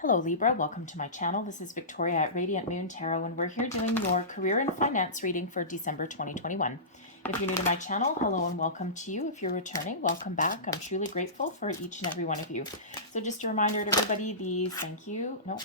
Hello Libra, welcome to my channel. This is Victoria at Radiant Moon Tarot, and we're here doing your career and finance reading for December 2021. If you're new to my channel, hello and welcome to you. If you're returning, welcome back. I'm truly grateful for each and every one of you. So just a reminder to everybody, these,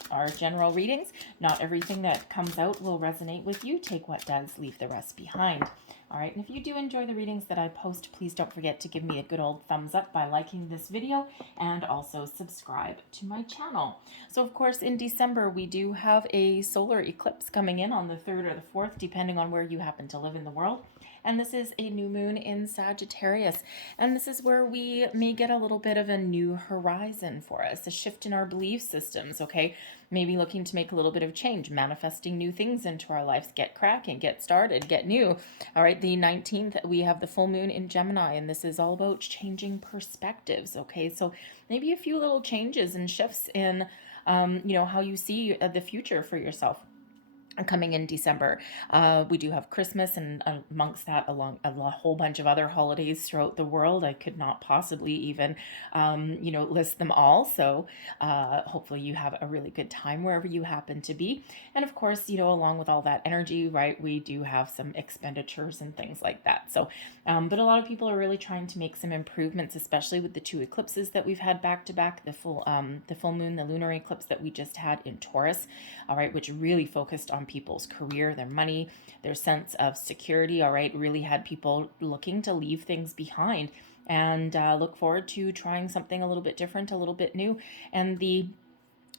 are general readings. Not everything that comes out will resonate with you. Take what does, leave the rest behind. All right, and if you do enjoy the readings that I post, please don't forget to give me a good old thumbs up by liking this video and also subscribe to my channel. So of course, in December, we do have a solar eclipse coming in on the 3rd or the 4th, depending on where you happen to live in the world. And this is a new moon in Sagittarius. And this is where we may get a little bit of a new horizon for us, a shift in our belief systems, okay? Maybe looking to make a little bit of change, manifesting new things into our lives, get cracking, get started, get new. All right, the 19th, we have the full moon in Gemini, and this is all about changing perspectives, okay? So maybe a few little changes and shifts in how you see the future for yourself coming in December. We do have Christmas, and amongst that along a whole bunch of other holidays throughout the world. I could not possibly even list them all, so hopefully you have a really good time wherever you happen to be. And of course, along with all that energy, right, we do have some expenditures and things like that. So but a lot of people are really trying to make some improvements, especially with the two eclipses that we've had back to back, the full moon, the lunar eclipse that we just had in Taurus, all right, which really focused on people's career, their money, their sense of security, all right, really had people looking to leave things behind and look forward to trying something a little bit different, a little bit new. And the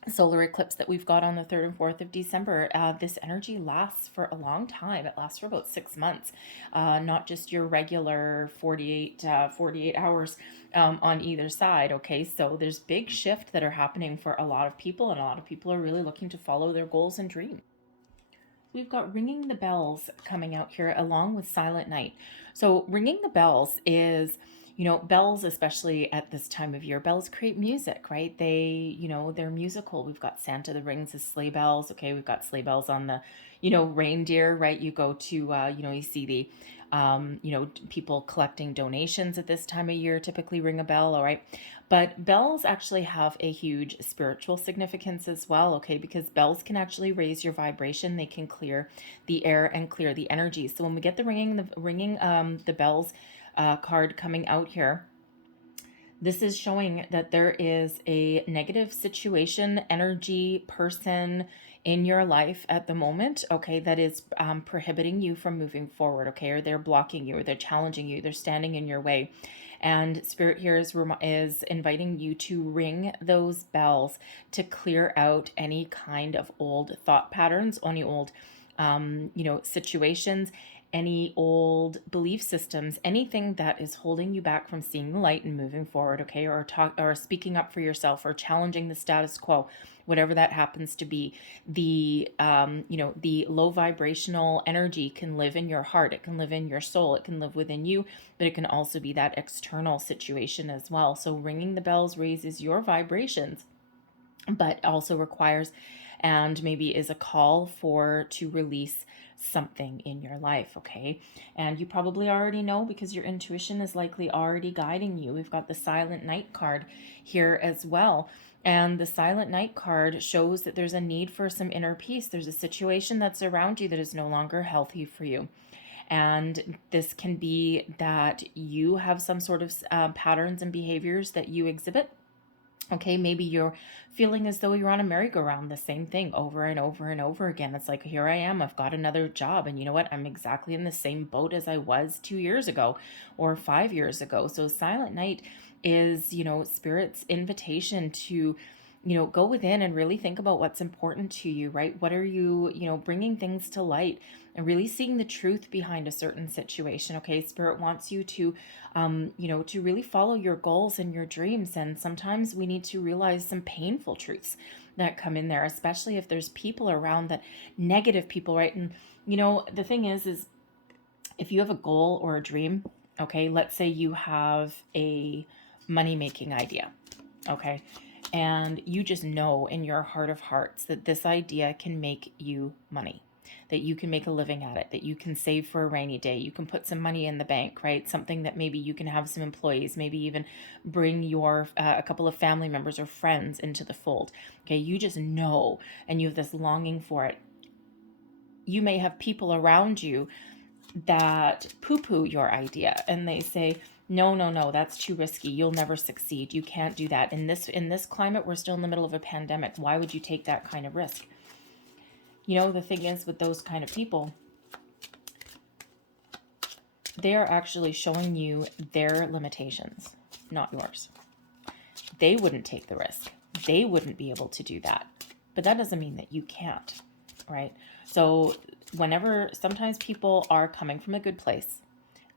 solar eclipse that we've got on the 3rd and 4th of December, this energy lasts for a long time. It lasts for about 6 months, not just your regular 48 hours on either side, okay? So there's big shift that are happening for a lot of people, and a lot of people are really looking to follow their goals and dreams. We've got Ringing the Bells coming out here along with Silent Night. So Ringing the Bells is, bells, especially at this time of year, bells create music, right? They're musical. We've got Santa that rings his sleigh bells. Okay, we've got sleigh bells on the, reindeer, right? You go to, you see the, people collecting donations at this time of year typically ring a bell, all right? But bells actually have a huge spiritual significance as well, okay? Because bells can actually raise your vibration. They can clear the air and clear the energy. So when we get the ringing the bells card coming out here, this is showing that there is a negative situation, energy, person in your life at the moment, okay, that is prohibiting you from moving forward, okay, or they're blocking you, or they're challenging you, they're standing in your way. And Spirit here is inviting you to ring those bells to clear out any kind of old thought patterns, any old, situations, any old belief systems, anything that is holding you back from seeing the light and moving forward, okay, or speaking up for yourself, or challenging the status quo, whatever that happens to be. The the low vibrational energy can live in your heart, it can live in your soul, it can live within you, but it can also be that external situation as well. So ringing the bells raises your vibrations, but also requires and maybe is a call to release something in your life, okay? And you probably already know, because your intuition is likely already guiding you. We've got the Silent Night card here as well. And the Silent Night card shows that there's a need for some inner peace. There's a situation that's around you that is no longer healthy for you. And this can be that you have some sort of patterns and behaviors that you exhibit. Okay, maybe you're feeling as though you're on a merry-go-round, the same thing over and over and over again. It's like, here I am, I've got another job, and you know what? I'm exactly in the same boat as I was 2 years ago or 5 years ago. So Silent Night is, Spirit's invitation to, go within and really think about what's important to you, right? What are you, bringing things to light and really seeing the truth behind a certain situation, okay? Spirit wants you to, to really follow your goals and your dreams. And sometimes we need to realize some painful truths that come in there, especially if there's people around, that negative people, right? And, the thing is if you have a goal or a dream, okay, let's say you have a money-making idea, okay? And you just know in your heart of hearts that this idea can make you money. that you can make a living at it, that you can save for a rainy day, you can put some money in the bank, right? Something that maybe you can have some employees, maybe even bring your a couple of family members or friends into the fold. Okay, you just know, and you have this longing for it. You may have people around you that poo-poo your idea, and they say, no, no, no, that's too risky. You'll never succeed. You can't do that. In this climate, we're still in the middle of a pandemic. Why would you take that kind of risk? You know, the thing is with those kind of people, they are actually showing you their limitations, not yours. They wouldn't take the risk. They wouldn't be able to do that. But that doesn't mean that you can't, right? So sometimes people are coming from a good place,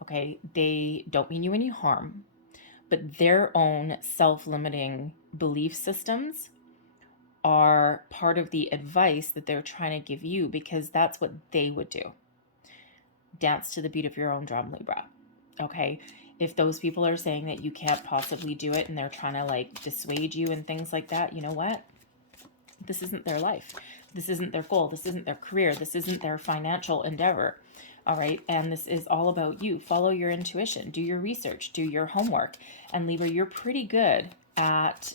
okay? They don't mean you any harm, but their own self-limiting belief systems are part of the advice that they're trying to give you, because that's what they would do. Dance to the beat of your own drum, Libra. Okay? If those people are saying that you can't possibly do it and they're trying to like dissuade you and things like that, you know what? This isn't their life. This isn't their goal. This isn't their career. This isn't their financial endeavor. All right. And this is all about you. Follow your intuition, do your research, do your homework. And Libra, you're pretty good at,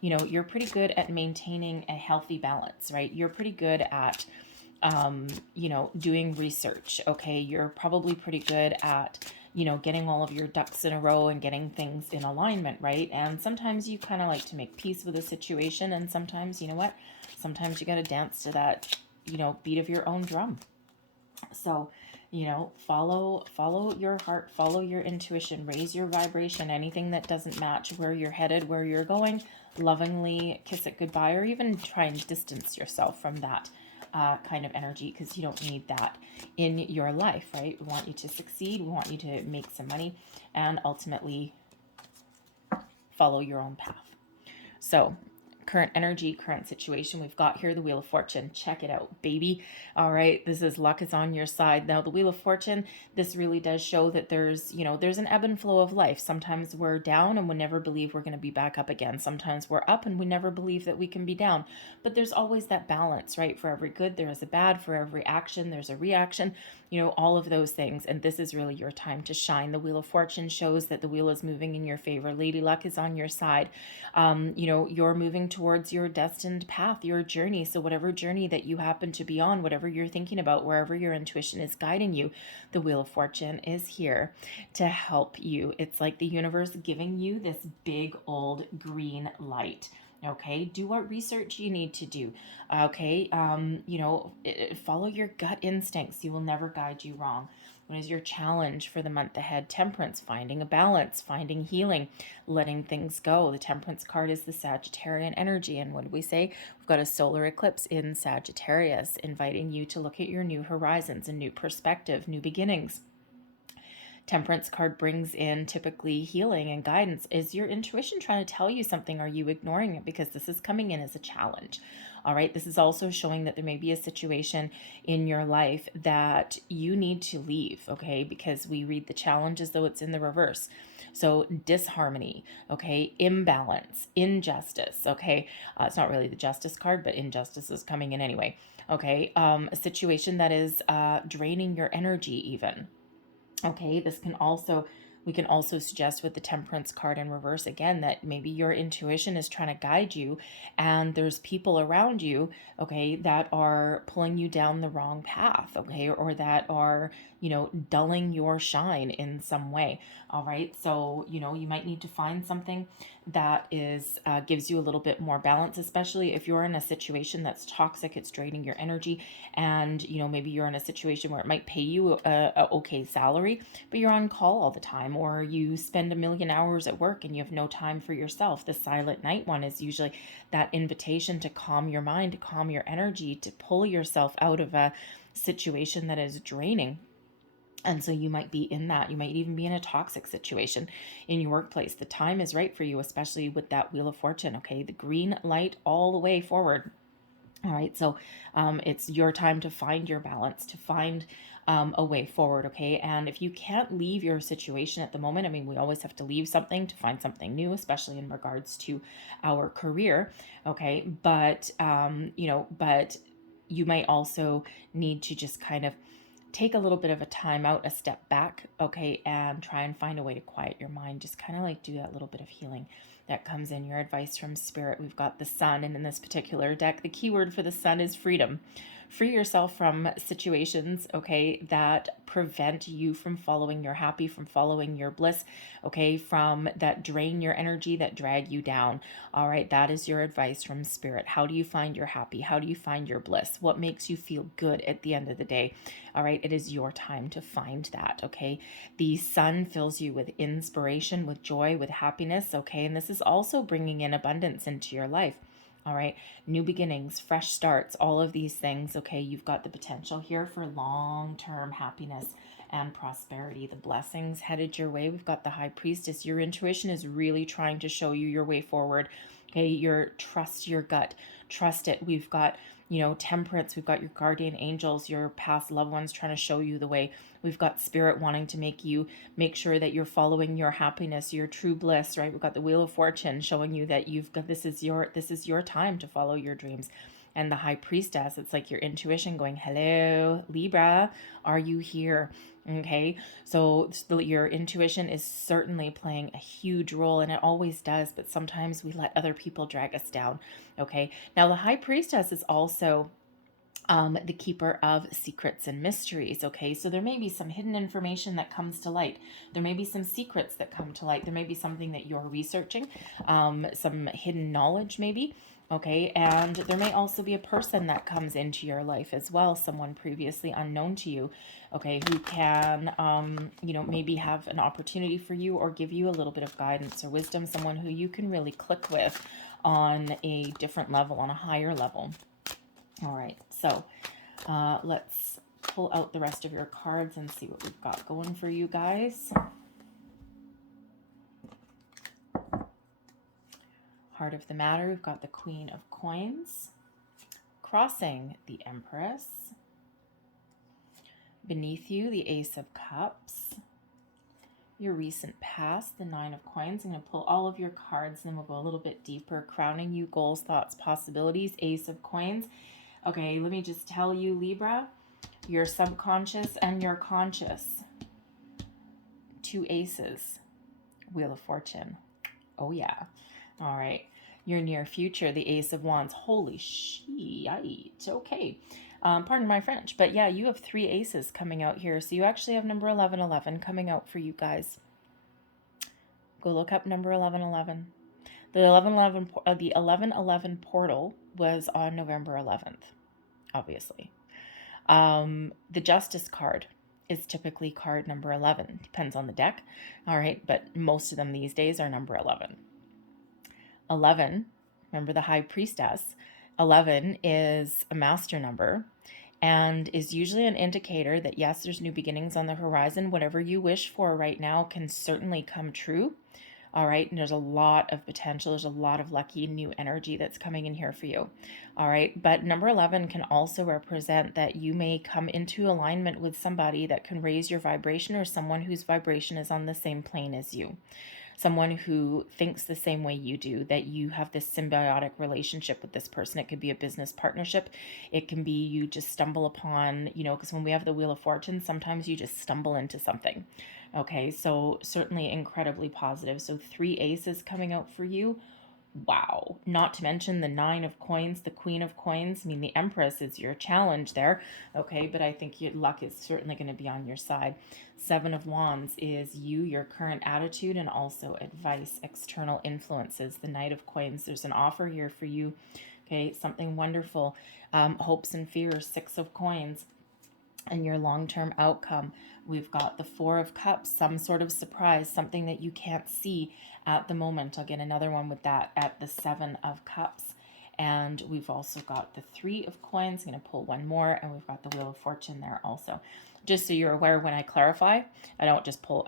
you're pretty good at maintaining a healthy balance, right? You're pretty good at, doing research. Okay. You're probably pretty good at, getting all of your ducks in a row and getting things in alignment, right? And sometimes you kind of like to make peace with a situation. And sometimes, you know what? Sometimes you got to dance to that, beat of your own drum. So, follow your heart, follow your intuition, raise your vibration. Anything that doesn't match where you're headed, where you're going, lovingly kiss it goodbye, or even try and distance yourself from that kind of energy, because you don't need that in your life, right? We want you to succeed. We want you to make some money and ultimately follow your own path. So, current energy, current situation. We've got here the Wheel of Fortune. Check it out, baby. All right. This is luck is on your side. Now, the Wheel of Fortune, this really does show that there's an ebb and flow of life. Sometimes we're down and we never believe we're going to be back up again. Sometimes we're up and we never believe that we can be down. But there's always that balance, right? For every good, there is a bad. For every action, there's a reaction. All of those things. And this is really your time to shine. The Wheel of Fortune shows that the wheel is moving in your favor. Lady Luck is on your side. You're moving towards your destined path, your journey. So whatever journey that you happen to be on, whatever you're thinking about, wherever your intuition is guiding you, the Wheel of Fortune is here to help you. It's like the universe giving you this big old green light. Okay, do what research you need to do. Okay, follow your gut instincts. You will never guide you wrong. What is your challenge for the month ahead? Temperance, finding a balance, finding healing, letting things go. The Temperance card is the Sagittarian energy. And what did we say? We've got a solar eclipse in Sagittarius, inviting you to look at your new horizons, a new perspective, new beginnings. Temperance card brings in typically healing and guidance. Is your intuition trying to tell you something? Are you ignoring it? Because this is coming in as a challenge. All right. This is also showing that there may be a situation in your life that you need to leave. Okay. Because we read the challenge as though it's in the reverse. So disharmony, okay, imbalance, injustice, okay. It's not really the justice card, but injustice is coming in anyway. Okay. A situation that is draining your energy even. Okay, we can also suggest with the Temperance card in reverse again that maybe your intuition is trying to guide you and there's people around you, okay, that are pulling you down the wrong path, okay, or that are, dulling your shine in some way. All right, so, you might need to find something that is gives you a little bit more balance, especially if you're in a situation that's toxic, it's draining your energy, and maybe you're in a situation where it might pay you a okay salary, but you're on call all the time, or you spend 1,000,000 hours at work and you have no time for yourself. The Silent Night one is usually that invitation to calm your mind, to calm your energy, to pull yourself out of a situation that is draining. And so you might be in that. You might even be in a toxic situation in your workplace. The time is right for you, especially with that Wheel of Fortune, okay? The green light all the way forward. All right, so it's your time to find your balance, to find a way forward, okay? And if you can't leave your situation at the moment, I mean, we always have to leave something to find something new, especially in regards to our career, okay? But, but you might also need to just kind of take a little bit of a time out, a step back, okay, and try and find a way to quiet your mind. Just kind of like do that little bit of healing that comes in. Your advice from Spirit. We've got the Sun, and in this particular deck, the keyword for the Sun is freedom. Free yourself from situations, okay, that prevent you from following your happy, from following your bliss, okay, from that drain your energy, that drag you down. All right, that is your advice from Spirit. How do you find your happy? How do you find your bliss? What makes you feel good at the end of the day? All right, it is your time to find that, okay? The Sun fills you with inspiration, with joy, with happiness, okay? And this is also bringing in abundance into your life. All right, new beginnings, fresh starts, all of these things, okay? You've got the potential here for long-term happiness and prosperity. The blessings headed your way. We've got the High Priestess. Your intuition is really trying to show you your way forward, okay? Trust your gut, trust it. We've got, you know, Temperance. We've got your guardian angels, your past loved ones trying to show you the way. We've got Spirit wanting to make sure that you're following your happiness, your true bliss, right? We've got the Wheel of Fortune showing you that you've got, this is your time to follow your dreams. And the High Priestess, it's like your intuition going, hello, Libra, are you here? Okay, so your intuition is certainly playing a huge role, and it always does, but sometimes we let other people drag us down. Okay, now the High Priestess is also the keeper of secrets and mysteries. Okay, so there may be some hidden information that comes to light. There may be some secrets that come to light. There may be something that you're researching, some hidden knowledge maybe. Okay, and there may also be a person that comes into your life as well, someone previously unknown to you, okay, who can, you know, maybe have an opportunity for you or give you a little bit of guidance or wisdom, someone who you can really click with on a different level, on a higher level. All right, so let's pull out the rest of your cards and see what we've got going for you guys. Heart of the matter, we've got the Queen of Coins, crossing the Empress, beneath you the Ace of Cups, your recent past, the Nine of Coins. I'm going to pull all of your cards, then we'll go a little bit deeper. Crowning you, goals, thoughts, possibilities, Ace of Coins. Okay, let me just tell you, Libra, your subconscious and your conscious. Two aces, Wheel of Fortune. Oh yeah. All right, your near future, the Ace of Wands. Holy shit. Okay, pardon my French, but yeah, you have three aces coming out here. So you actually have number 1111 coming out for you guys. Go look up number 1111. The 1111 portal was on November 11th, obviously. The Justice card is typically card number 11. Depends on the deck. All right, but most of them these days are number 11. 11, remember the High Priestess, 11 is a master number and is usually an indicator that yes, there's new beginnings on the horizon. Whatever you wish for right now can certainly come true. All right, and there's a lot of potential. There's a lot of lucky new energy that's coming in here for you. All right, but number 11 can also represent that you may come into alignment with somebody that can raise your vibration, or someone whose vibration is on the same plane as you. Someone who thinks the same way you do, that you have this symbiotic relationship with this person. It could be a business partnership. It can be you just stumble upon, you know, because when we have the Wheel of Fortune, sometimes you just stumble into something. Okay, so certainly incredibly positive. So three aces coming out for you. Wow. Not to mention the Nine of Coins, the Queen of Coins. I mean, the Empress is your challenge there. Okay, but I think your luck is certainly going to be on your side. Seven of Wands is you, your current attitude, and also advice, external influences. The Knight of Coins, there's an offer here for you. Okay, something wonderful. Hopes and fears, Six of Coins, and your long-term outcome. We've got the Four of Cups, some sort of surprise, something that you can't see at the moment. I'll get another one with that at the Seven of Cups. And we've also got the Three of Coins. I'm going to pull one more, and we've got the Wheel of Fortune there also. Just so you're aware, when I clarify, I don't just pull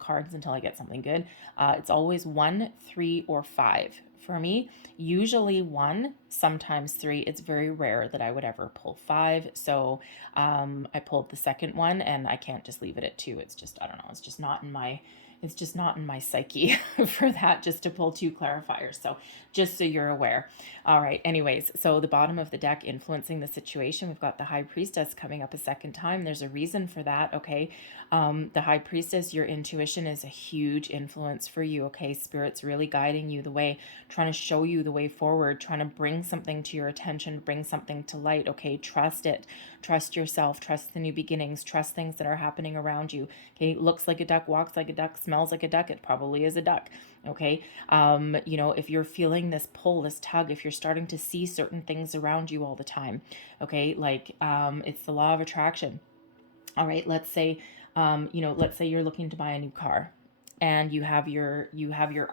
cards until I get something good. It's always 1, 3, or 5. For me, usually 1, sometimes 3. It's very rare that I would ever pull 5. So I pulled the second one, and I can't just leave it at 2. It's just, I don't know, it's just not in my It's just not in my psyche for that, just to pull two clarifiers. So just so you're aware. All right. Anyways, so the bottom of the deck influencing the situation, we've got the High Priestess coming up a second time. There's a reason for that. Okay. The High Priestess, your intuition is a huge influence for you. Okay. Spirit's really guiding you the way, trying to show you the way forward, trying to bring something to your attention, bring something to light. Okay. Trust it. Trust yourself. Trust the new beginnings. Trust things that are happening around you. Okay. Looks like a duck, walks like a duck, smells like a duck. It probably is a duck. Okay. You know, if you're feeling this pull, this tug, if you're starting to see certain things around you all the time, okay, like, it's the law of attraction. All right. Let's say, you know, let's say you're looking to buy a new car and you have your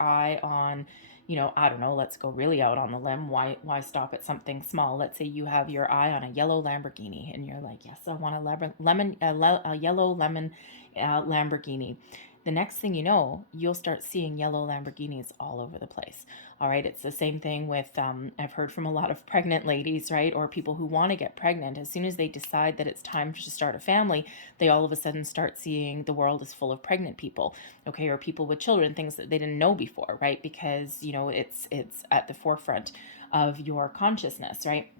eye on, you know, I don't know, let's go really out on the limb. Why stop at something small? Let's say you have your eye on a yellow Lamborghini and you're like, yes, I want a yellow lemon Lamborghini. The next thing you know, you'll start seeing yellow Lamborghinis all over the place. All right. It's the same thing with, I've heard from a lot of pregnant ladies, right? Or people who want to get pregnant. As soon as they decide that it's time to start a family, they all of a sudden start seeing the world is full of pregnant people. Okay. Or people with children, things that they didn't know before, right? Because, you know, it's at the forefront of your consciousness, right?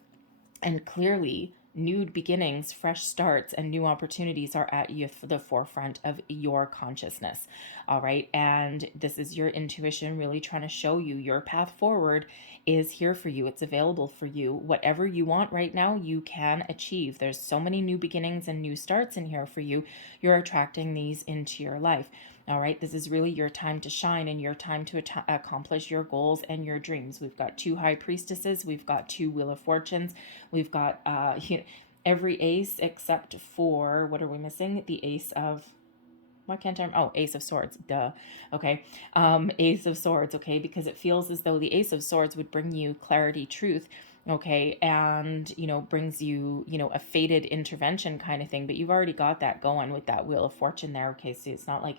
And clearly, new beginnings, fresh starts, and new opportunities are at you for the forefront of your consciousness. All right. And this is your intuition really trying to show you your path forward is here for you. It's available for you. Whatever you want right now, you can achieve. There's so many new beginnings and new starts in here for you. You're attracting these into your life. All right, this is really your time to shine and your time to accomplish your goals and your dreams. We've got two High Priestesses. We've got two Wheel of Fortunes. We've got every ace except for, what are we missing? The ace of, why can't I? Oh, Ace of Swords. Duh. Okay. Ace of Swords. Okay. Because it feels as though the Ace of Swords would bring you clarity, truth. Okay. And, you know, brings you, you know, a fated intervention kind of thing. But you've already got that going with that Wheel of Fortune there. Okay. So it's not like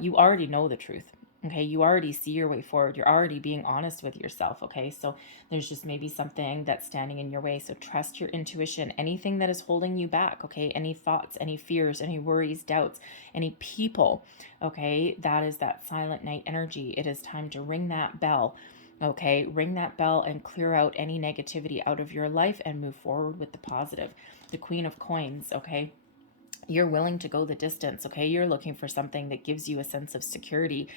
you already know the truth. Okay, you already see your way forward. You're already being honest with yourself. Okay, so there's just maybe something that's standing in your way. So trust your intuition. Anything that is holding you back, okay, any thoughts, any fears, any worries, doubts, any people, okay, that is that silent night energy. It is time to ring that bell. Okay, ring that bell and clear out any negativity out of your life and move forward with the positive. The Queen of Coins, okay. You're willing to go the distance, okay? You're looking for something that gives you a sense of security.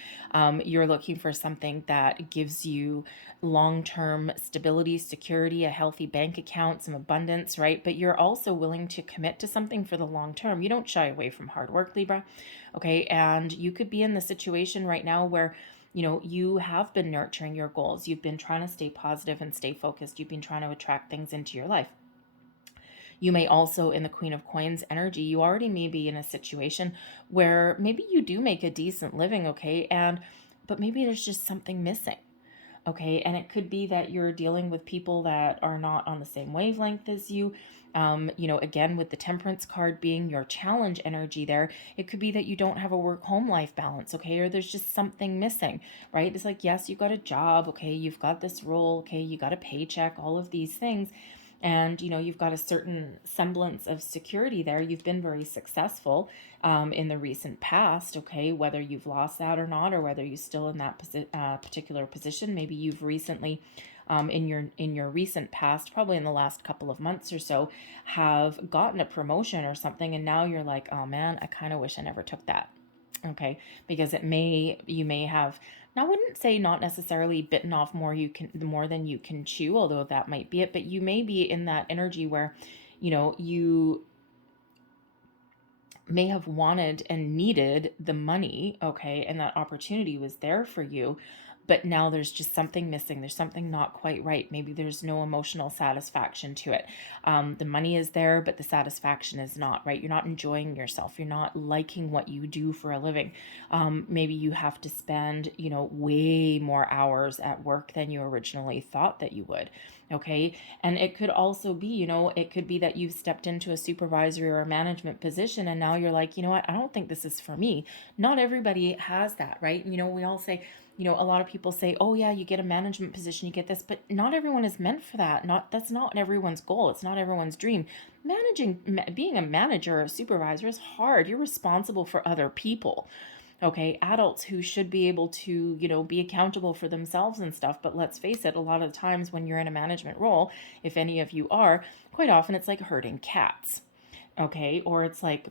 You're looking for something that gives you long-term stability, security, a healthy bank account, some abundance, right? But you're also willing to commit to something for the long term. You don't shy away from hard work, Libra, okay? And you could be in the situation right now where, you know, you have been nurturing your goals. You've been trying to stay positive and stay focused. You've been trying to attract things into your life. You may also, in the Queen of Coins energy, you already may be in a situation where maybe you do make a decent living, okay, but maybe there's just something missing, okay, and it could be that you're dealing with people that are not on the same wavelength as you. You know, again, with the Temperance card being your challenge energy there, it could be that you don't have a work-home life balance, okay, or there's just something missing, right? It's like, yes, you got a job, okay, you've got this role, okay, you got a paycheck, all of these things. And, you know, you've got a certain semblance of security there. You've been very successful in the recent past, okay, whether you've lost that or not, or whether you're still in that particular position. Maybe you've recently, in your recent past, probably in the last couple of months or so, have gotten a promotion or something. And now you're like, oh man, I kind of wish I never took that. Okay, because you may have, now I wouldn't say not necessarily bitten off more than you can chew, although that might be it, but you may be in that energy where, you know, you may have wanted and needed the money, okay, and that opportunity was there for you, but now there's just something missing. There's something not quite right. Maybe there's no emotional satisfaction to it. The money is there, but the satisfaction is not, right? You're not enjoying yourself. You're not liking what you do for a living. Maybe you have to spend, you know, way more hours at work than you originally thought that you would. Okay. And it could also be, you know, it could be that you've stepped into a supervisory or a management position and now you're like, you know what, I don't think this is for me. Not everybody has that, right? You know, we all say, you know, a lot of people say, oh yeah, you get a management position, you get this, but not everyone is meant for that. That's not everyone's goal. It's not everyone's dream. Being a manager or a supervisor is hard. You're responsible for other people. okay? Adults who should be able to, be accountable for themselves and stuff. But let's face it, a lot of the times when you're in a management role, if any of you are, quite often it's like herding cats, okay? Or it's like,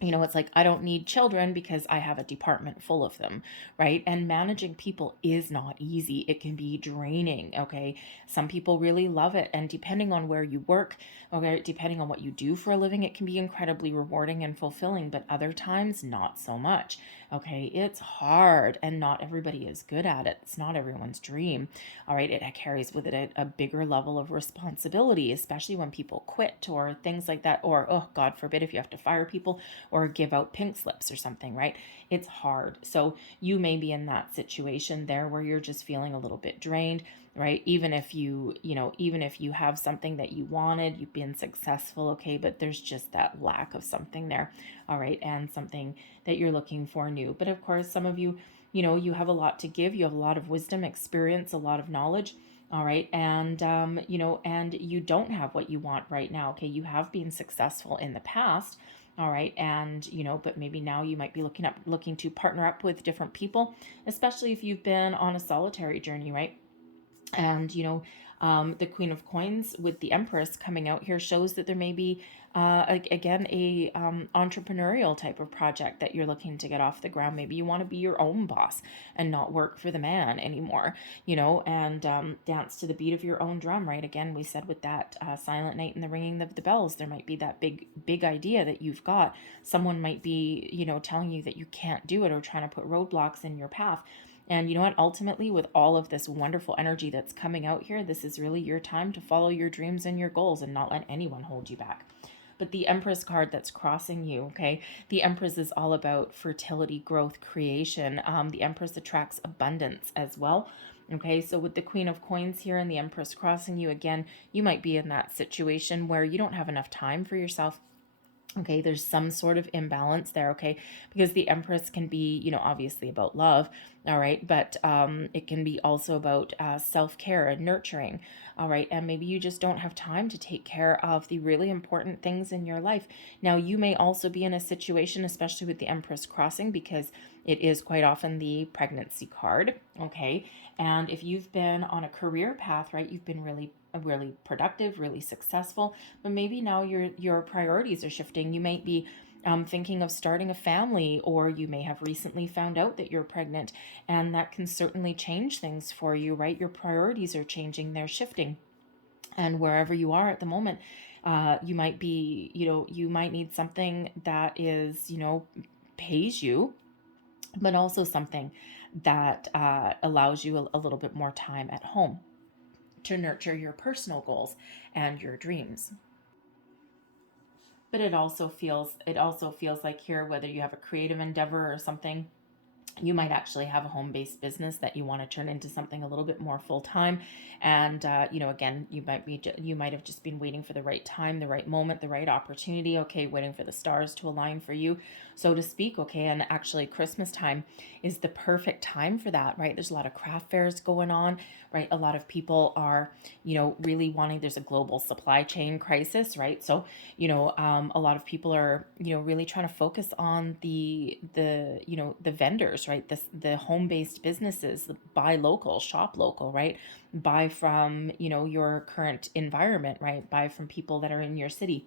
it's like, I don't need children because I have a department full of them, right? And managing people is not easy. It can be draining, okay? Some people really love it. And depending on where you work, okay, depending on what you do for a living, it can be incredibly rewarding and fulfilling, but other times, not so much, okay? It's hard, and not everybody is good at it. It's not everyone's dream, all right? It carries with it a bigger level of responsibility, especially when people quit or things like that, or, oh, God forbid, if you have to fire people or give out pink slips or something, right? It's hard. So you may be in that situation there where you're just feeling a little bit drained, right? Even if even if you have something that you wanted, you've been successful, okay, but there's just that lack of something there, all right, and something that you're looking for new. But of course, some of you, you have a lot to give. You have a lot of wisdom, experience, a lot of knowledge, all right, and and you don't have what you want right now, okay? You have been successful in the past, all right, and but maybe now you might be looking to partner up with different people, especially if you've been on a solitary journey, right? And the Queen of Coins with the Empress coming out here shows that there may be again a entrepreneurial type of project that you're looking to get off the ground. Maybe you want to be your own boss and not work for the man anymore, and dance to the beat of your own drum, right? Again, we said with that silent night and the ringing of the bells, there might be that big idea that you've got. Someone might be telling you that you can't do it or trying to put roadblocks in your path. And you know what? Ultimately, with all of this wonderful energy that's coming out here, this is really your time to follow your dreams and your goals and not let anyone hold you back. But the Empress card that's crossing you, okay? The Empress is all about fertility, growth, creation. The Empress attracts abundance as well. Okay, so with the Queen of Coins here and the Empress crossing you again, you might be in that situation where you don't have enough time for yourself. Okay, there's some sort of imbalance there, okay? Because the Empress can be, obviously about love, all right? But it can be also about self-care and nurturing, all right? And maybe you just don't have time to take care of the really important things in your life. Now, you may also be in a situation, especially with the Empress crossing, because it is quite often the pregnancy card, okay? And if you've been on a career path, right, you've been really productive, really successful, but maybe now your priorities are shifting. You might be thinking of starting a family, or you may have recently found out that you're pregnant, and that can certainly change things for you, right? Your priorities are changing, they're shifting. And wherever you are at the moment, you might be, you might need something that is, pays you, but also something that allows you a little bit more time at home to nurture your personal goals and your dreams. But it also feels like here, whether you have a creative endeavor or something, you might actually have a home-based business that you want to turn into something a little bit more full-time. And again, you might have just been waiting for the right time, the right moment, the right opportunity, okay, waiting for the stars to align for you, so to speak, okay? And actually Christmas time is the perfect time for that, right? There's a lot of craft fairs going on, right? A lot of people are really wanting, there's a global supply chain crisis, right? So a lot of people are really trying to focus on the vendors, right? The home-based businesses, buy local, shop local, right? Buy from your current environment, right? Buy from people that are in your city.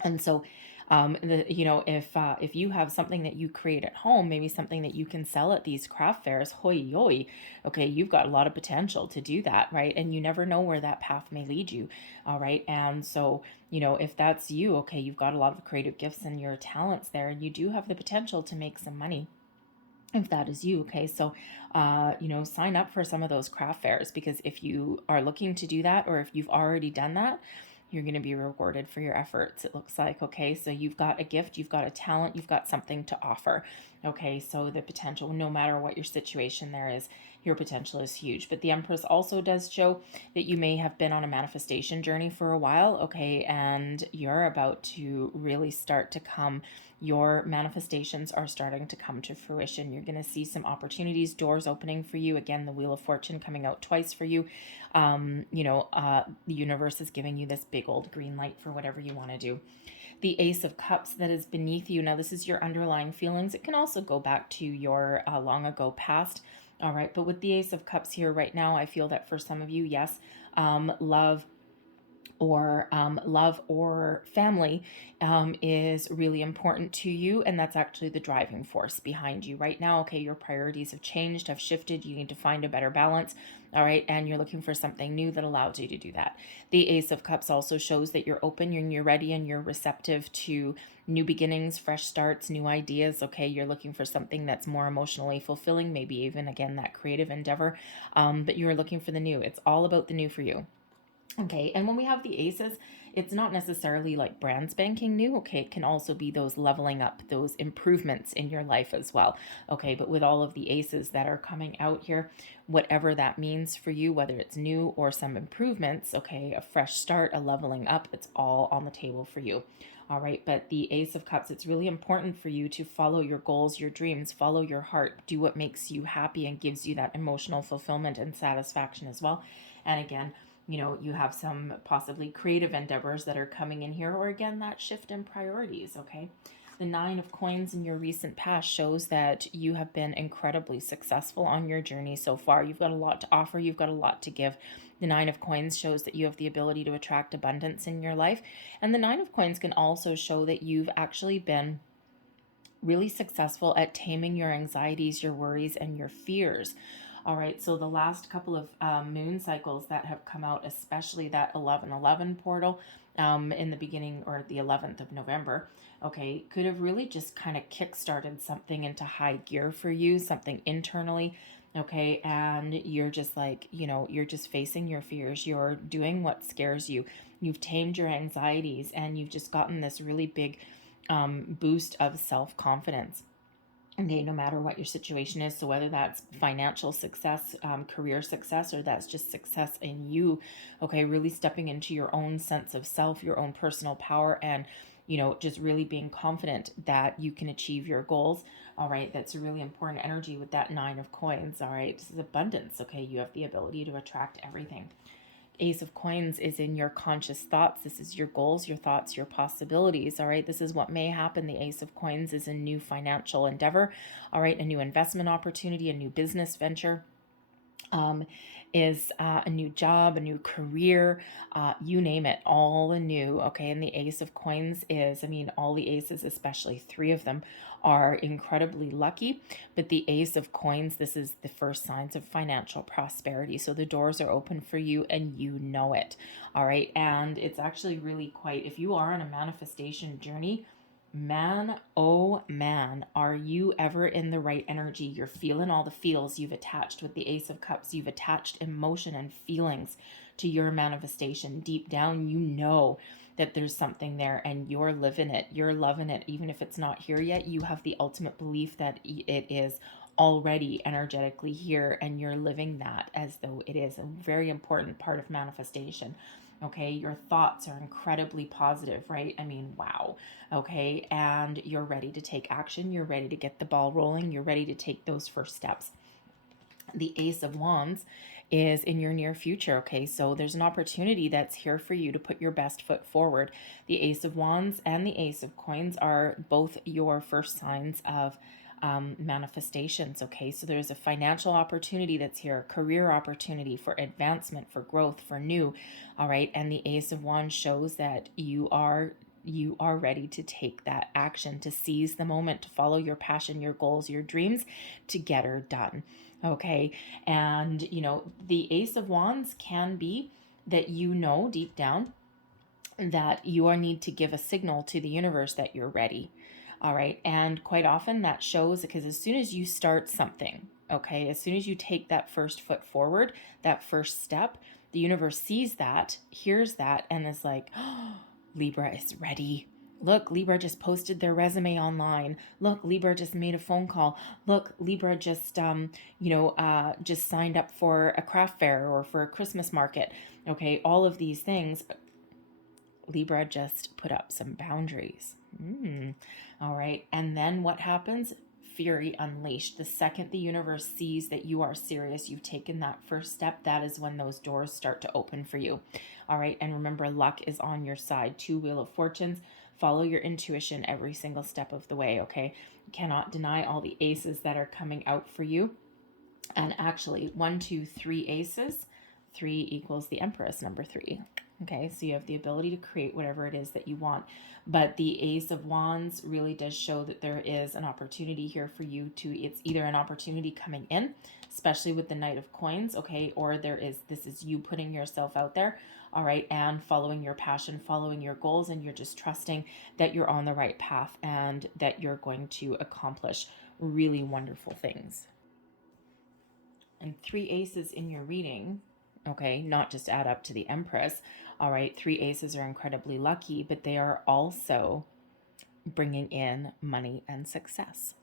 And so if you have something that you create at home, maybe something that you can sell at these craft fairs, hoy, okay, you've got a lot of potential to do that, right? And you never know where that path may lead you, all right? And so if that's you, okay, you've got a lot of creative gifts and your talents there, and you do have the potential to make some money if that is you, okay? So sign up for some of those craft fairs, because if you are looking to do that, or if you've already done that, you're going to be rewarded for your efforts, it looks like, okay? So you've got a gift, you've got a talent, you've got something to offer, okay? So the potential, no matter what your situation there is, your potential is huge. But the Empress also does show that you may have been on a manifestation journey for a while, okay, and you're about to really start to come. Your manifestations are starting to come to fruition. You're going to see some opportunities, doors opening for you. Again, the Wheel of Fortune coming out twice for you. The universe is giving you this big old green light for whatever you want to do. The Ace of Cups that is beneath you. Now, this is your underlying feelings. It can also go back to your long ago past. All right. But with the Ace of Cups here right now, I feel that for some of you, yes, love or family is really important to you, and that's actually the driving force behind you right now. Okay, your priorities have changed, have shifted. You need to find a better balance. All right, and you're looking for something new that allows you to do that. The Ace of Cups also shows that you're open, you're ready, and you're receptive to new beginnings, fresh starts, new ideas. Okay, you're looking for something that's more emotionally fulfilling, maybe even again that creative endeavor, but you're looking for the new. It's all about the new for you. Okay, and when we have the aces, it's not necessarily like brand spanking new. Okay, it can also be those leveling up, those improvements in your life as well. Okay, but with all of the aces that are coming out here, whatever that means for you, whether it's new or some improvements, okay, a fresh start, a leveling up, it's all on the table for you. All right, but the Ace of Cups, it's really important for you to follow your goals, your dreams, follow your heart, do what makes you happy and gives you that emotional fulfillment and satisfaction as well. And again, you have some possibly creative endeavors that are coming in here, or again, that shift in priorities, okay? The Nine of Coins in your recent past shows that you have been incredibly successful on your journey so far. You've got a lot to offer. You've got a lot to give. The Nine of Coins shows that you have the ability to attract abundance in your life. And the Nine of Coins can also show that you've actually been really successful at taming your anxieties, your worries, and your fears. All right, so the last couple of moon cycles that have come out, especially that 11/11 portal in the beginning, or the 11th of November, okay, could have really just kind of kick-started something into high gear for you, something internally, okay, and you're just like, you're just facing your fears, you're doing what scares you, you've tamed your anxieties, and you've just gotten this really big boost of self-confidence. Okay, no matter what your situation is, so whether that's financial success, career success, or that's just success in you, okay, really stepping into your own sense of self, your own personal power, and just really being confident that you can achieve your goals. All right, that's a really important energy with that Nine of Coins. All right, this is abundance. Okay, you have the ability to attract everything. Ace of Coins is in your conscious thoughts. This is your goals, your thoughts, your possibilities. All right, this is what may happen. The Ace of Coins is a new financial endeavor. All right, a new investment opportunity, a new business venture. Is a new job, a new career, you name it, all anew. Okay, and the Ace of Coins is, all the aces, especially three of them, are incredibly lucky. But the Ace of Coins, this is the first signs of financial prosperity. So the doors are open for you, and you know it. All right, and it's actually really quite, if you are on a manifestation journey, man, oh man, are you ever in the right energy? You're feeling all the feels. You've attached with the Ace of Cups. You've attached emotion and feelings to your manifestation. Deep down, you know that there's something there, and you're living it. You're loving it. Even if it's not here yet, you have the ultimate belief that it is already energetically here, and you're living that as though it is a very important part of manifestation. Okay, your thoughts are incredibly positive, right? Wow. Okay, and you're ready to take action. You're ready to get the ball rolling. You're ready to take those first steps. The Ace of Wands is in your near future. Okay, so there's an opportunity that's here for you to put your best foot forward. The Ace of Wands and the Ace of Coins are both your first signs of manifestations. Okay, so there's a financial opportunity that's here, a career opportunity for advancement, for growth, for new. All right, and the Ace of Wands shows that you are ready to take that action, to seize the moment, to follow your passion, your goals, your dreams, to get her done. Okay, and the Ace of Wands can be that deep down that you need to give a signal to the universe that you're ready. All right, and quite often that shows, because as soon as you start something, okay, as soon as you take that first foot forward, that first step, the universe sees that, hears that, and is like, oh, Libra is ready. Look, Libra just posted their resume online. Look, Libra just made a phone call. Look, Libra just, just signed up for a craft fair or for a Christmas market. Okay, all of these things. Libra just put up some boundaries. All right, and then what happens? Fury unleashed. The second the universe sees that you are serious, you've taken that first step, that is when those doors start to open for you. All right, and remember, luck is on your side. 2 Wheel of Fortunes. Follow your intuition every single step of the way, okay? You cannot deny all the aces that are coming out for you. And actually, 1, 2, 3 aces. 3 equals the Empress, number 3. Okay, so you have the ability to create whatever it is that you want. But the Ace of Wands really does show that there is an opportunity here for you to, it's either an opportunity coming in, especially with the Knight of Coins, okay, or this is you putting yourself out there, all right, and following your passion, following your goals, and you're just trusting that you're on the right path and that you're going to accomplish really wonderful things. And 3 aces in your reading, okay, not just add up to the Empress. All right, 3 aces are incredibly lucky, but they are also bringing in money and success.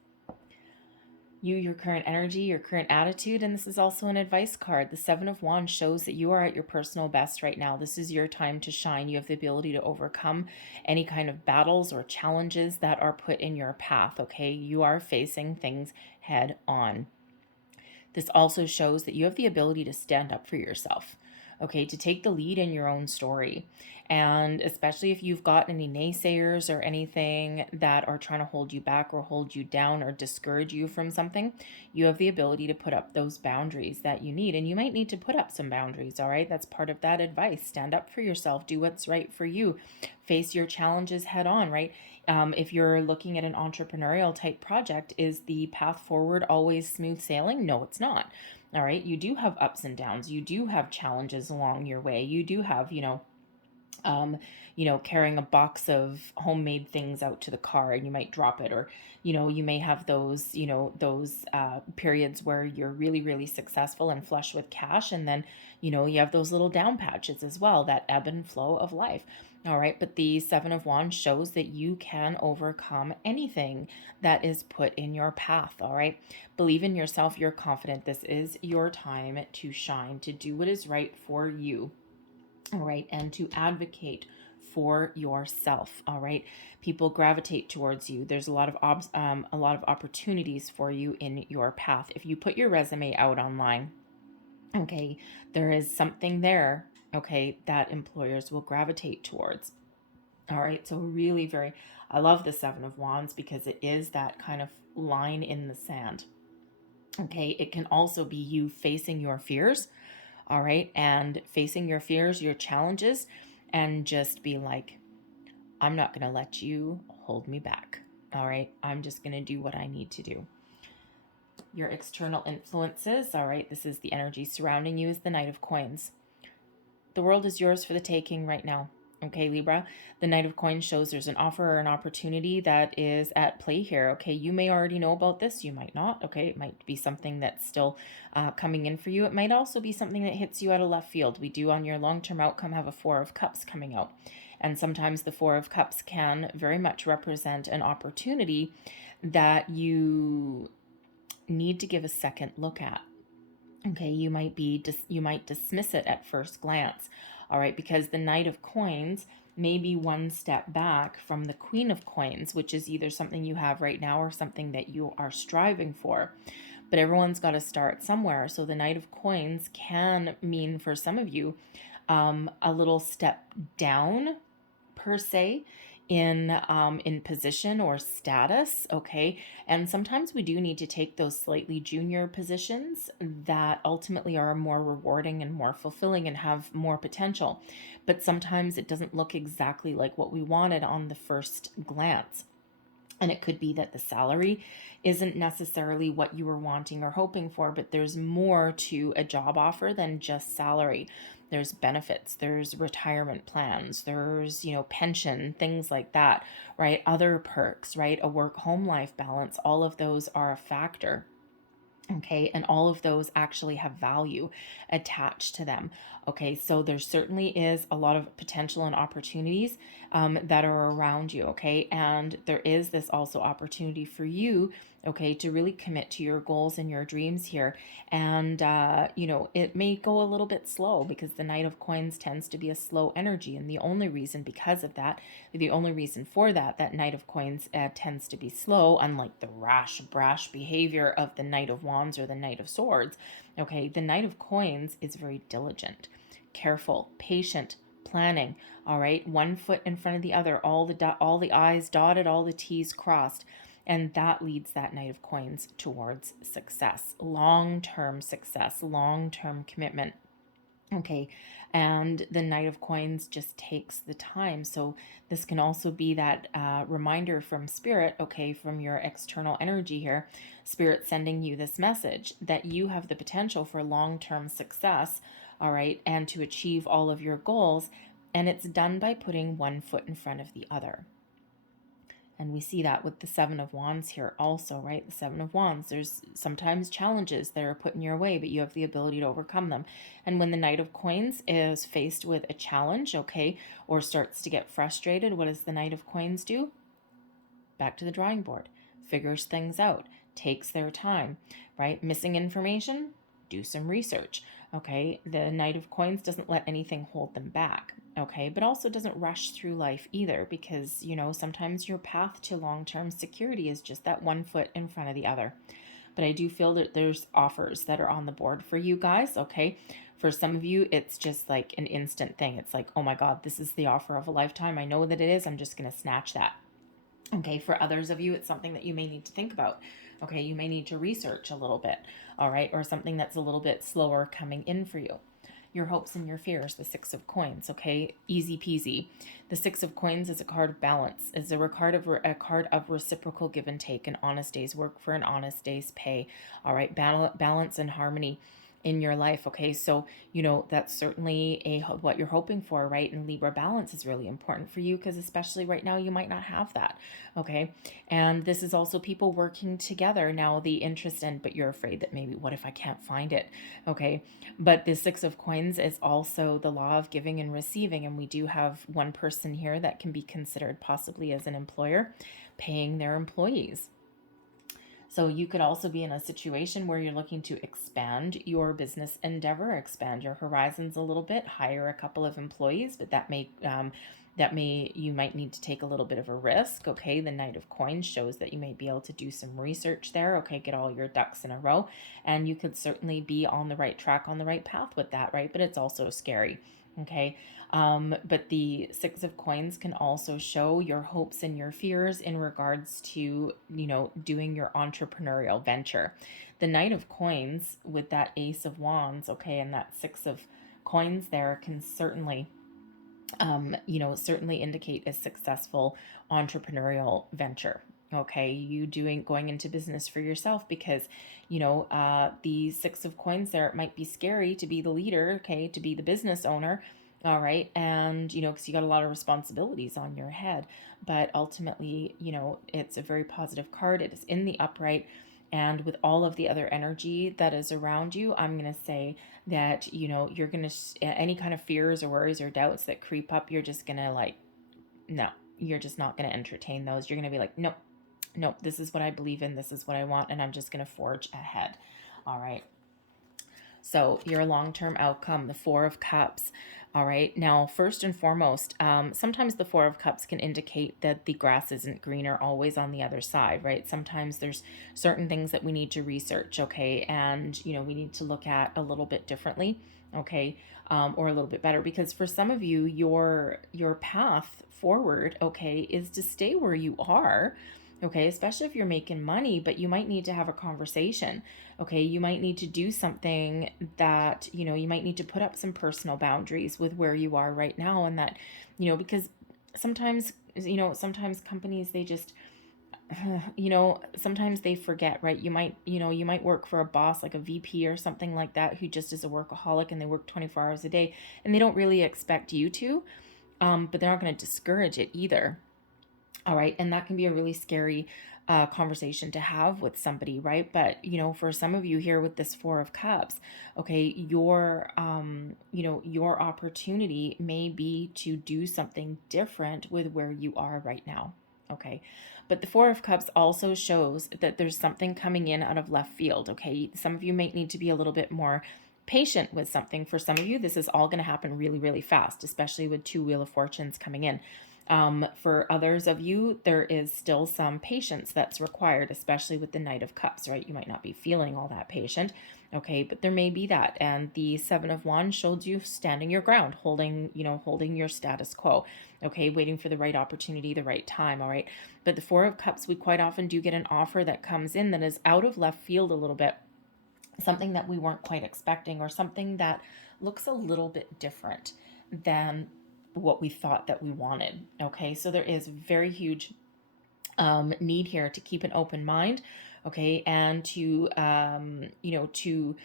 Your current energy, your current attitude, and this is also an advice card. The 7 of Wands shows that you are at your personal best right now. This is your time to shine. You have the ability to overcome any kind of battles or challenges that are put in your path, okay? You are facing things head on. This also shows that you have the ability to stand up for yourself, okay, to take the lead in your own story. And especially if you've got any naysayers or anything that are trying to hold you back or hold you down or discourage you from something, you have the ability to put up those boundaries that you need. And you might need to put up some boundaries, all right? That's part of that advice. Stand up for yourself. Do what's right for you. Face your challenges head on, right? If you're looking at an entrepreneurial type project, is the path forward always smooth sailing? No, it's not. All right. You do have ups and downs. You do have challenges along your way. You do have, carrying a box of homemade things out to the car and you might drop it, or, you may have those periods where you're really, really successful and flush with cash. And then, you have those little down patches as well, that ebb and flow of life. All right. But the 7 of Wands shows that you can overcome anything that is put in your path. All right. Believe in yourself. You're confident. This is your time to shine, to do what is right for you. All right, and to advocate for yourself. All right, people gravitate towards you. There's a lot of opportunities for you in your path. If you put your resume out online, okay, there is something there, okay, that employers will gravitate towards. All right, so really I love the 7 of Wands because it is that kind of line in the sand. Okay, it can also be you facing your fears. All right. And facing your fears, your challenges, and just be like, I'm not going to let you hold me back. All right. I'm just going to do what I need to do. Your external influences. All right. This is the energy surrounding you, is the Knight of Coins. The world is yours for the taking right now. Okay, Libra, the Knight of Coins shows there's an offer or an opportunity that is at play here. Okay, you may already know about this. You might not. Okay, it might be something that's still coming in for you. It might also be something that hits you out of left field. We do on your long-term outcome have a 4 of Cups coming out. And sometimes the 4 of Cups can very much represent an opportunity that you need to give a second look at. Okay, you might dismiss it at first glance. All right, because the Knight of Coins may be one step back from the Queen of Coins, which is either something you have right now or something that you are striving for. But everyone's got to start somewhere. So the Knight of Coins can mean for some of you a little step down per se in position or status, okay? And sometimes we do need to take those slightly junior positions that ultimately are more rewarding and more fulfilling and have more potential. But sometimes it doesn't look exactly like what we wanted on the first glance. And it could be that the salary isn't necessarily what you were wanting or hoping for, but there's more to a job offer than just salary. There's benefits, there's retirement plans, there's, pension, things like that, right? Other perks, right? A work-home life balance, all of those are a factor. Okay, and all of those actually have value attached to them. Okay, so there certainly is a lot of potential and opportunities that are around you. Okay, and there is this also opportunity for you, okay, to really commit to your goals and your dreams here. And, it may go a little bit slow because the Knight of Coins tends to be a slow energy. And the only reason because of that, the only reason for that, that Knight of Coins tends to be slow, unlike the rash, brash behavior of the Knight of Wands or the Knight of Swords. Okay, the Knight of Coins is very diligent, careful, patient, planning. All right, one foot in front of the other, all the I's dotted, all the T's crossed. And that leads that Knight of Coins towards success, long-term success, long-term commitment. Okay, and the Knight of Coins just takes the time. So this can also be that reminder from Spirit, okay, from your external energy here, Spirit sending you this message that you have the potential for long-term success, all right, and to achieve all of your goals. And it's done by putting one foot in front of the other. And we see that with the Seven of Wands here also, right? The Seven of Wands, there's sometimes challenges that are put in your way, but you have the ability to overcome them. And when the Knight of Coins is faced with a challenge, okay, or starts to get frustrated, what does the Knight of Coins do? Back to the drawing board, figures things out, takes their time, right? Missing information? Do some research. Okay, the Knight of Coins doesn't let anything hold them back. Okay, but also doesn't rush through life either, because sometimes your path to long-term security is just that one foot in front of the other. But I do feel that there's offers that are on the board for you guys. Okay, for some of you it's just like an instant thing. It's like, oh my god, this is the offer of a lifetime. I know that it is. I'm just going to snatch that. Okay, for others of you, it's something that you may need to think about. Okay, you may need to research a little bit, all right, or something that's a little bit slower coming in for you. Your hopes and your fears, the Six of Coins, okay, easy peasy. The Six of Coins is a card of balance, is a card of reciprocal give and take, an honest day's work for an honest day's pay, all right, balance and harmony in your life. Okay, so that's certainly what you're hoping for, right? And Libra balance is really important for you, because especially right now you might not have that. Okay, and this is also people working together now, the interest in, but you're afraid that maybe, what if I can't find it? Okay, but the Six of Coins is also the law of giving and receiving, and we do have one person here that can be considered possibly as an employer paying their employees. So you could also be in a situation where you're looking to expand your business endeavor, expand your horizons a little bit, hire a couple of employees, but that may you might need to take a little bit of a risk. Okay, the Knight of Coins shows that you may be able to do some research there. Okay, get all your ducks in a row, and you could certainly be on the right track, on the right path with that, right? But it's also scary. Okay, but the Six of Coins can also show your hopes and your fears in regards to, doing your entrepreneurial venture. The Knight of Coins with that Ace of Wands, okay, and that Six of Coins there can certainly, certainly indicate a successful entrepreneurial venture. Okay, you going into business for yourself, because the Six of Coins there, it might be scary to be the leader, okay, to be the business owner, all right, and because you got a lot of responsibilities on your head, but ultimately it's a very positive card. It is in the upright, and with all of the other energy that is around you, I'm going to say that you're going to, any kind of fears or worries or doubts that creep up, you're just going to no, you're just not going to entertain those. You're going to be like, nope, this is what I believe in, this is what I want, and I'm just going to forge ahead. All right, so your long-term outcome, the Four of Cups. All right, now first and foremost, sometimes the Four of Cups can indicate that the grass isn't greener always on the other side, right? Sometimes there's certain things that we need to research, okay, and we need to look at a little bit differently, okay, or a little bit better, because for some of you, your path forward, okay, is to stay where you are. Okay, especially if you're making money, but you might need to have a conversation. Okay, you might need to do something that, you might need to put up some personal boundaries with where you are right now. And that, because sometimes companies, they just, sometimes they forget, right? You might work for a boss like a VP or something like that, who just is a workaholic, and they work 24 hours a day, and they don't really expect you to, but they're not going to discourage it either. All right, and that can be a really scary conversation to have with somebody, right? But, you know, for some of you here with this Four of Cups, okay, your, you know, your opportunity may be to do something different with where you are right now. Okay. But the Four of Cups also shows that there's something coming in out of left field. Okay. Some of you might need to be a little bit more patient with something. For some of you, this is all going to happen really, really fast, especially with two Wheel of Fortunes coming in. For others of you, there is still some patience that's required, especially with the Knight of Cups, right? You might not be feeling all that patient, okay, but there may be that. And the Seven of Wands showed you standing your ground, holding, you know, holding your status quo, okay, waiting for the right opportunity, the right time, all right? But the Four of Cups, we quite often do get an offer that comes in that is out of left field a little bit, something that we weren't quite expecting, or something that looks a little bit different than what we thought that we wanted. Okay, so there is very huge need here to keep an open mind, okay, and to you know, to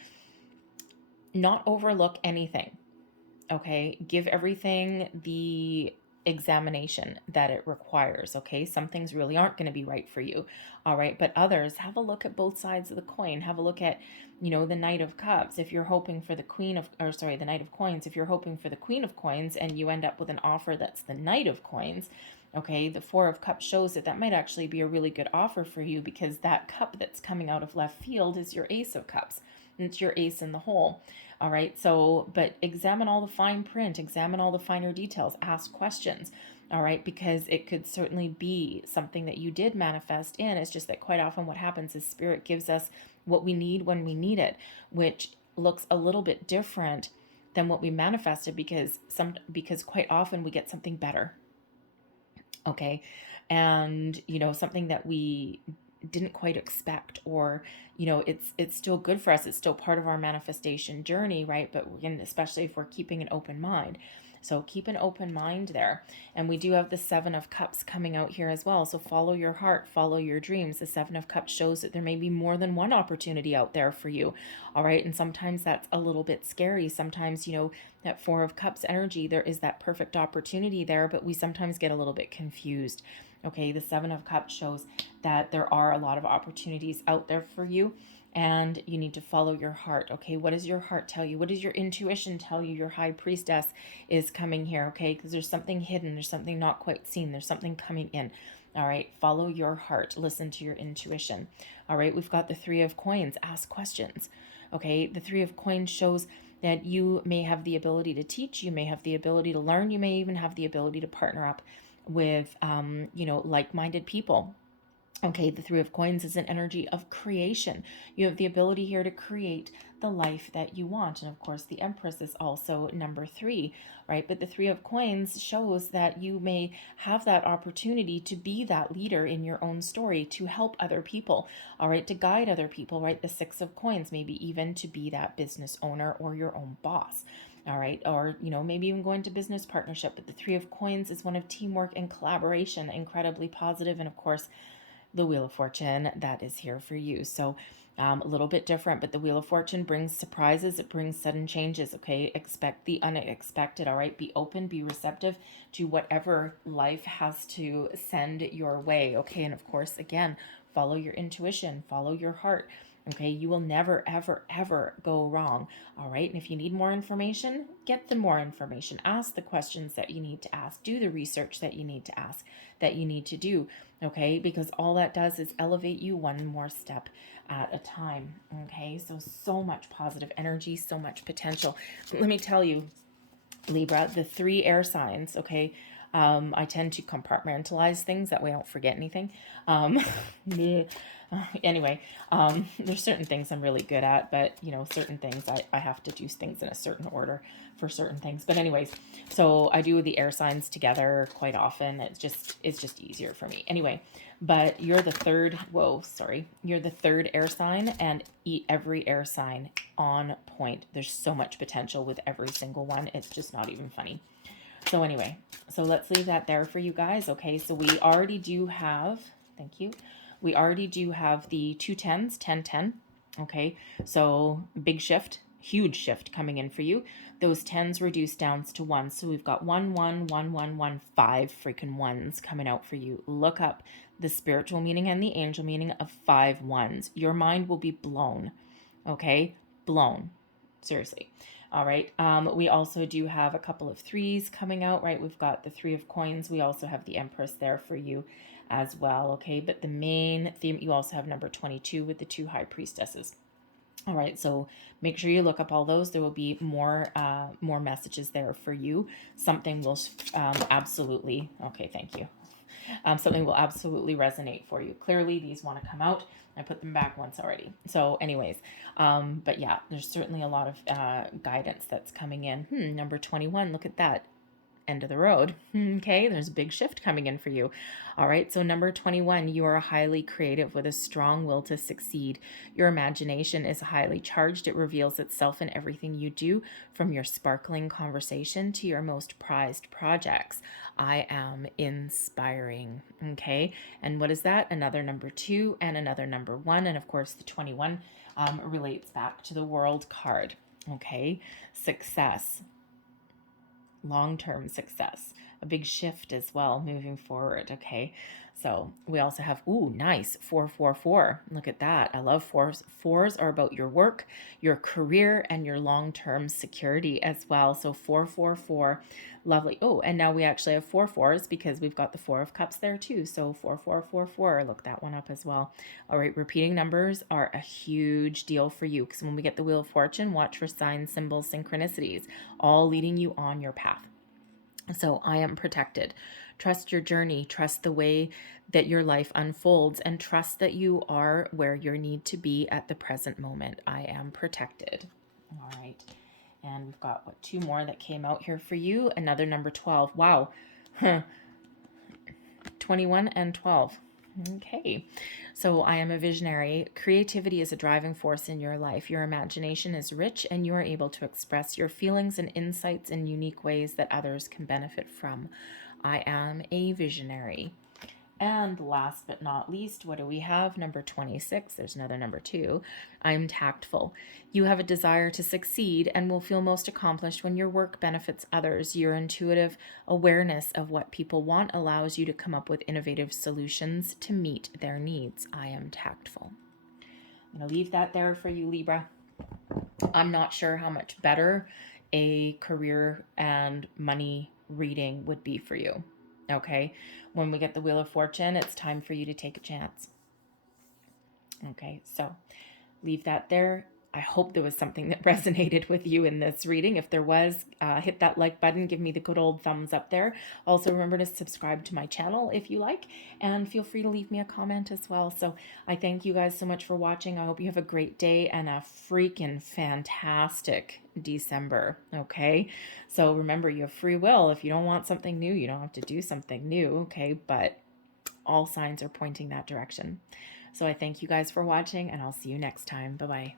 not overlook anything. Okay, give everything the examination that it requires. Okay, some things really aren't going to be right for you, all right, but others, have a look at both sides of the coin. Have a look at, you know, the Knight of Cups. If you're hoping for the Queen of, or sorry, the Knight of Coins, if you're hoping for the Queen of Coins and you end up with an offer that's the Knight of Coins, okay, the Four of Cups shows that that might actually be a really good offer for you, because that cup that's coming out of left field is your Ace of Cups, and it's your ace in the hole. All right, so, but examine all the fine print, examine all the finer details, ask questions, all right, because it could certainly be something that you did manifest in. It's just that quite often what happens is Spirit gives us what we need when we need it, which looks a little bit different than what we manifested, because quite often we get something better, okay, and, you know, something that we didn't quite expect, or, you know, it's still good for us, it's still part of our manifestation journey, right? But especially if we're keeping an open mind. So keep an open mind there. And we do have the Seven of Cups coming out here as well. So follow your heart, follow your dreams. The Seven of Cups shows that there may be more than one opportunity out there for you. All right. And sometimes that's a little bit scary. Sometimes, you know, that Four of Cups energy, there is that perfect opportunity there, but we sometimes get a little bit confused. Okay. The Seven of Cups shows that there are a lot of opportunities out there for you, and you need to follow your heart. Okay, what does your heart tell you? What does your intuition tell you? Your High Priestess is coming here, okay, because there's something hidden, there's something not quite seen, there's something coming in. All right, follow your heart, listen to your intuition. All right, we've got the Three of Coins. Ask questions. Okay, the Three of Coins shows that you may have the ability to teach, you may have the ability to learn, you may even have the ability to partner up with you know, like-minded people. Okay, the Three of Coins is an energy of creation. You have the ability here to create the life that you want. And of course, the Empress is also number 3, right? But the Three of Coins shows that you may have that opportunity to be that leader in your own story, to help other people, all right, to guide other people, right? The Six of Coins, maybe even to be that business owner or your own boss. All right, or, you know, maybe even go into business partnership. But the Three of Coins is one of teamwork and collaboration, incredibly positive. And of course, the Wheel of Fortune, that is here for you. So a little bit different, but the Wheel of Fortune brings surprises. It brings sudden changes. Okay, expect the unexpected. All right, be open, be receptive to whatever life has to send your way. Okay, and of course, again, follow your intuition, follow your heart. Okay, you will never, ever, ever go wrong. All right, and if you need more information, get the more information. Ask the questions that you need to ask. Do the research that you need to ask, that you need to do. Okay, because all that does is elevate you one more step at a time. Okay, so much positive energy, so much potential. Let me tell you, Libra, the 3 air signs, okay, I tend to compartmentalize things, that way I don't forget anything. Anyway, there's certain things I'm really good at, but, you know, certain things I have to do things in a certain order for certain things. But anyways, so I do the air signs together quite often. It's just easier for me. Anyway, but you're the third, you're the third air sign, and every air sign on point. There's so much potential with every single one. It's just not even funny. So anyway, so let's leave that there for you guys. Okay, so we already do have, thank you. We already do have the 2 10s, 10, 10. Okay, so big shift, huge shift coming in for you. those 10s reduced down to 1. So we've got 1, 1, 1, 1, 1, 5 freaking 1s coming out for you. Look up the spiritual meaning and the angel meaning of 5 1s. Your mind will be blown. Okay? Blown. Seriously. All right. We also do have a couple of 3s coming out, right? We've got the 3 of coins. We also have the Empress there for you as well. Okay. But the main theme, you also have number 22 with the 2 high priestesses. All right, so make sure you look up all those. There will be more messages there for you. Something will absolutely, okay, thank you. Something will absolutely resonate for you. Clearly, these want to come out. I put them back once already. So anyways, but yeah, there's certainly a lot of guidance that's coming in. Number 21, look at that. End of the road. Okay, there's a big shift coming in for you. All right, so number 21, you are highly creative with a strong will to succeed. Your imagination is highly charged. It reveals itself in everything you do, from your sparkling conversation to your most prized projects. I am inspiring. Okay, and what is that? Another number 2 and another number 1, and of course the 21 relates back to the World card. Okay, success, long-term success, a big shift as well moving forward. Okay, so we also have, ooh, nice, 444. Look at that. I love 4s. 4s are about your work, your career, and your long-term security as well. So 444, lovely. Oh, and now we actually have 4 4s because we've got the 4 of cups there too. So 4444, look that one up as well. All right, repeating numbers are a huge deal for you because when we get the Wheel of Fortune, watch for signs, symbols, synchronicities, all leading you on your path. So I am protected. Trust your journey. Trust the way that your life unfolds, and trust that you are where you need to be at the present moment. I am protected. All right. And we've got, what, 2 more that came out here for you. Another number 12. Wow. 21 and 12. Okay, so I am a visionary. Creativity is a driving force in your life. Your imagination is rich, and you are able to express your feelings and insights in unique ways that others can benefit from. I am a visionary. And last but not least, what do we have? Number 26. There's another number 2. I'm tactful. You have a desire to succeed and will feel most accomplished when your work benefits others. Your intuitive awareness of what people want allows you to come up with innovative solutions to meet their needs. I am tactful. I'm going to leave that there for you, Libra. I'm not sure how much better a career and money reading would be for you. Okay, when we get the Wheel of Fortune, it's time for you to take a chance. Okay, so leave that there. I hope there was something that resonated with you in this reading. If there was, hit that like button, give me the good old thumbs up there. Also, remember to subscribe to my channel if you like, and feel free to leave me a comment as well. So I thank you guys so much for watching. I hope you have a great day and a freaking fantastic December. Okay, so remember, you have free will. If you don't want something new, you don't have to do something new. Okay, but all signs are pointing that direction. So I thank you guys for watching, and I'll see you next time. Bye-bye.